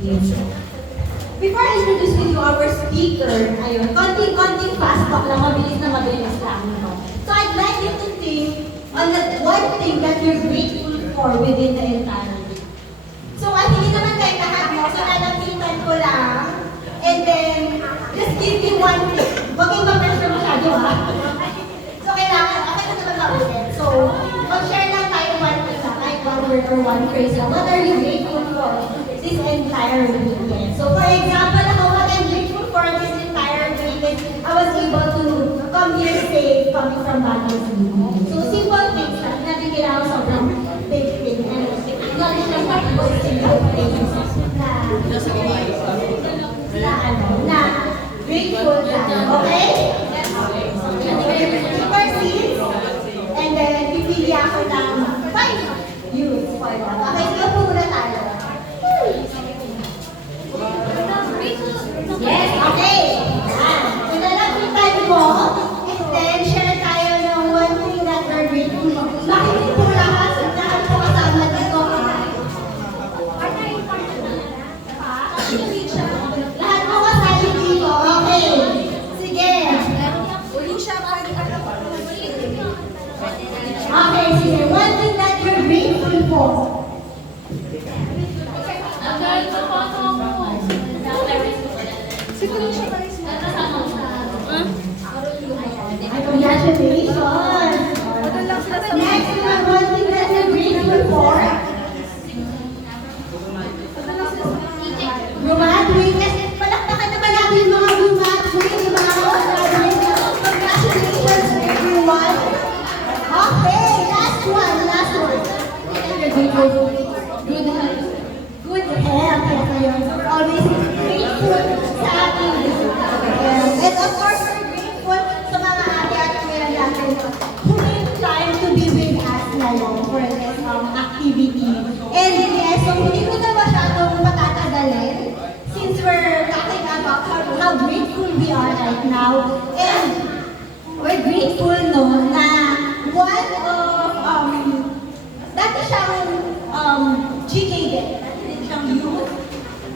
Before I introduce with you our speaker, ayun, konting fast talk lang, mabilis lang, no? So I'd like you to think on that one thing that you're grateful for within the entire week. So hindi naman kayo lahat, no? So lalapitan ko lang, and then, just give me one thing. Huwag kayong ma-pressure masyado, ha? So kailangan, okay na naman maulit. So, mag-share lang tayo one thing, like one word or one phrase. What are you grateful for this entire weekend? So for example, what I'm grateful for this entire weekend, I was able to come here safe coming from Baguio City. So simple things lang, hindi kailangan sobrang big thing. And acknowledge lang sa people simple things na grateful tayo. Okay? Super seats. And then, pipili ako ng 5 youths for that. Okay, so po muna tayo. Yes, okay. Pinalapitan mo, and then share tayo ng one thing that we're grateful for. Bakit po lahat po kasama dito? Lahat po kasali dito. Okay. Sige. Okay, sige. One thing that you're grateful for. Congratulations! Next, one thing that you're grateful for. Graduate. Palakpakan naman natin yung mga graduate, yung mga graduate. Congratulations everyone. Okay, last one. Good health. Good health. We're always grateful sa ating and of course, we're grateful sa mga ate at kuya natin who made time to be with us ngayon for this activity. And yes, so hindi ko na masyadong patatagalin since we're talking about how grateful we are right now. And we're grateful, no, na one of, dati siyang GK din. Dati siyang youth,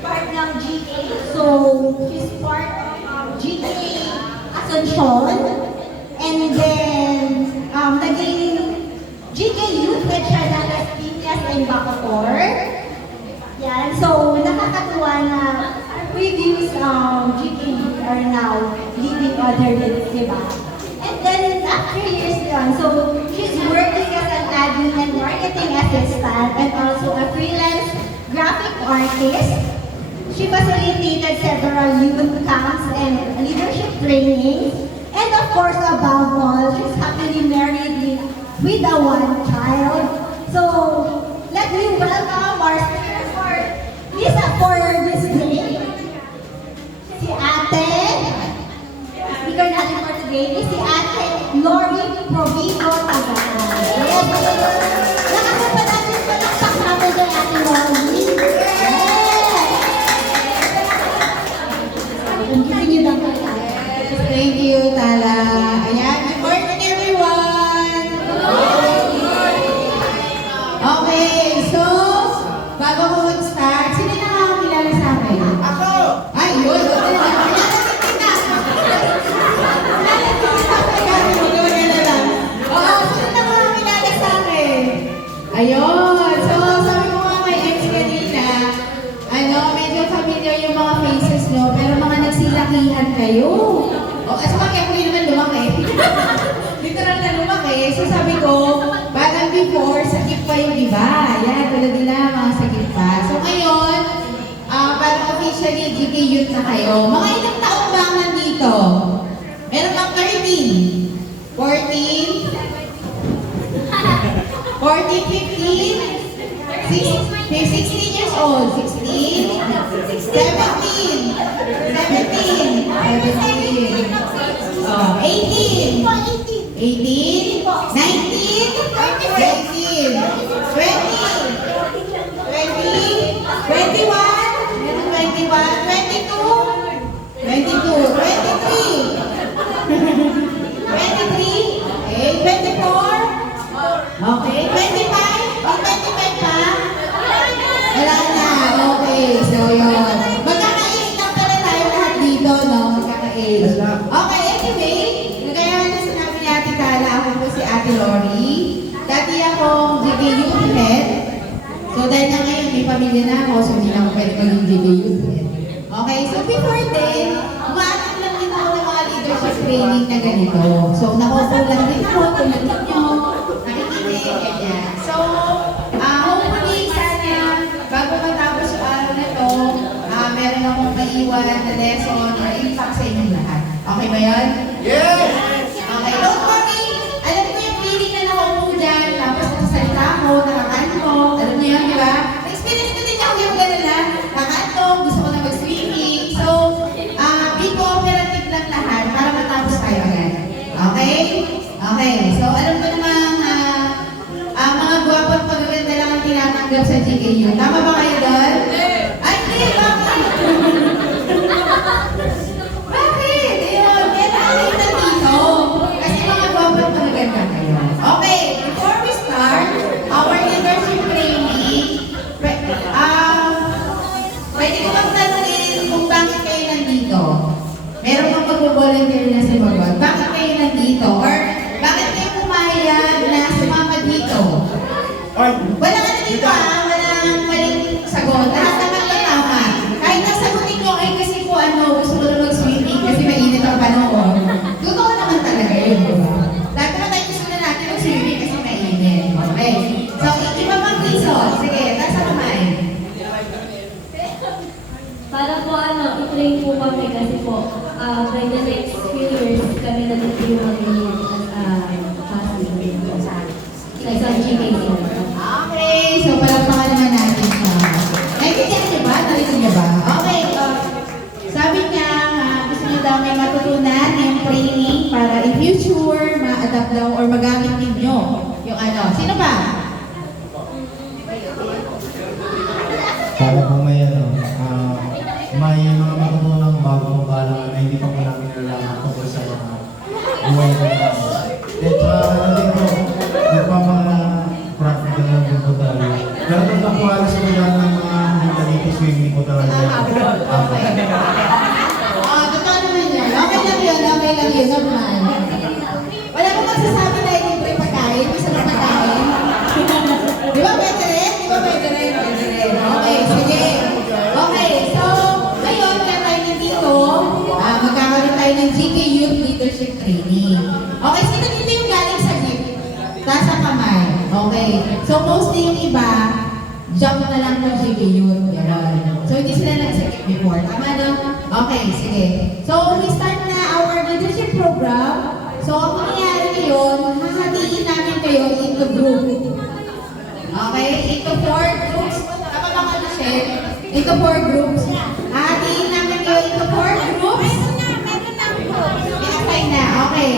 part ng GK. So, he's part of GK Asuncion. And then, naging GK Youth head siya ng Las Piñas and Bacoor. Yan. So, nakakatuwa na previous GK Youth are now leading other youths, diba? And then, after years yun, so she's working as an admin and marketing assistant and also a freelance graphic artist. She facilitated several youth camps and leadership trainings. And of course, above all, she's happily married with a one child. So, let me welcome our speaker for this day. Si Ate. Speaker natin for today is si Ate Lori Provigo Tagalan. Yes! Nakakapa natin palakpak natin kay Ate Lori. Yes! Continue lang kay Ate. Thank you, Tala. Ayan, good morning everyone! Okay, so, bago ko mag-start, sino na nakakilala sa akin? Ako! Ay, yun! Ayun! So, sabi ko nga kay ex kanina, medyo familiar yung mga faces nyo, pero mga nagsilakihan kayo. At saka kaya ko yun naman lumaki. Literal na lumaki. So sabi ko, batang before, sakit pa yung iba. Yan, tulad nila, mga sakit pa. So ngayon, parang officially GK Youth na kayo. Mga ilang taong ba ang nandito? Meron bang 13? 14? 14, 15? 16 years old. 16? 17? 17? 18? 18? 19? 20? 21? 22? 23? Okay, 24? Okay, 25? May 25 pa? Wala na. Okay, so yun. pamilya na ako, so hindi na ako pwede maging GK Youth Head. Okay, so before then, umaatid lang din ako ng mga leadership training na ganito. So, nakupo lang din ako, tulad ninyo, nakikinig, ganyan. So, hopefully, sana, bago matapos yung araw na to, meron akong maiwan na lesson or impact sa inyong lahat. Okay ba yun? Yes! Okay, don't worry. Alam ko yung feeling na nakaupo dyan, tapos nakasalita ako, nakakanto. Alam niyo yun, di ba? Experience ko din ako yung gano'n na. Nakakanto, gusto ko na mag-swimming. So, be cooperative lang lahat para matapos tayo agad. Okay? Okay, so alam ko namang mga gwapang pagaganda lang ang tinatanggap sa GKU. Tama ba kayo doon? Ay, hindi, bakit? Bakit? Ayun, kailangan na dito. Kasi mga gwapang pagaganda kayo. Okay, before we start our leadership training, pwede ko bang tanungin kung bakit kayo nandito? Meron bang mag-volunteer na si Bagot? Bakit kayo nandito? Or bakit kayo pumayag na sumama dito? Wala ka na dito walang maling sagot. Lahat naman na tama. Kahit nasagutin nyo ay kasi po gusto ko na mag-swimming kasi mainit ang panahon. Totoo naman talaga yun, di ba? Lahat naman tayo gusto na natin mag-swimming kasi mainit. Okay. So, iba pang reason. Sige, nasa kamay. Para po i-train po kami kasi po, by the next few years, kami nag-train mag-train sa isang GKC. Okay, so palakpakan naman natin siya. Naintindihan niyo ba? Narinig niyo ba? Okay, sabi niya, gusto niyo daw may matutunan yung training para in future, ma-adapt daw or magamit ninyo yung Sino ba? Para po may may mga matutunang bagong bala na hindi pa po namin nalalaman tungkol sa mga buhay ko namin. At din po, nagpapang-practical lang din po tayo. Pero kung nakuhalas po lang ng mga hindi dito swimming po talaga. Okay. Totoo naman yan. Okay lang yun, normal. Wala ko magsasabi na libre pagkain, masarap pagkain. Di ba pwede rin? Okay, sige. Okay, so, ngayon na tayo nandito, magkakaroon tayo ng GK Youth Leadership Training. Okay, sino dito yung galing sa jeep? Taas ang kamay. Okay. So, mostly yung iba, jump na lang ng GK Youth. Yan. So, hindi sila nag-skip before. Tama no? Okay, sige. So, we start na our leadership program. So, ang mangyayari ngayon, hahatiin namin kayo into group. Okay? Into 4 groups. Tama ba ka, Michelle? Into 4 groups. Hahatiin namin kayo into 4 groups. Pinasay na. Okay.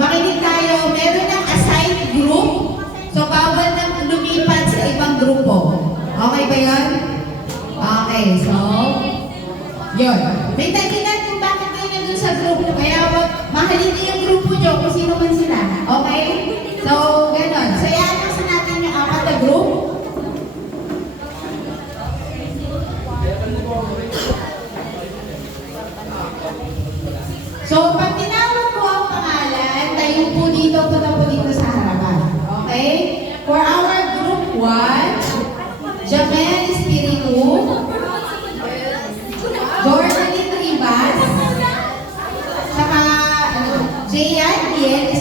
Makinig tayo. Meron ng assigned group. So, bawal na lumipat sa ibang grupo. Okay ba yun? Okay. So, yun. May dahilan kung bakit kayo nandun sa grupo. Kaya mahalin niyo yung grupo nyo kung sino man sila. Okay? So, ganun. So, i-announce natin yung 4 na group. So, pag tinawag ko ang pangalan, tayo po dito, punta po dito sa harapan. Okay? For our group 1, Jamel Espiritu, Jordan Rivas, saka Jayan Biel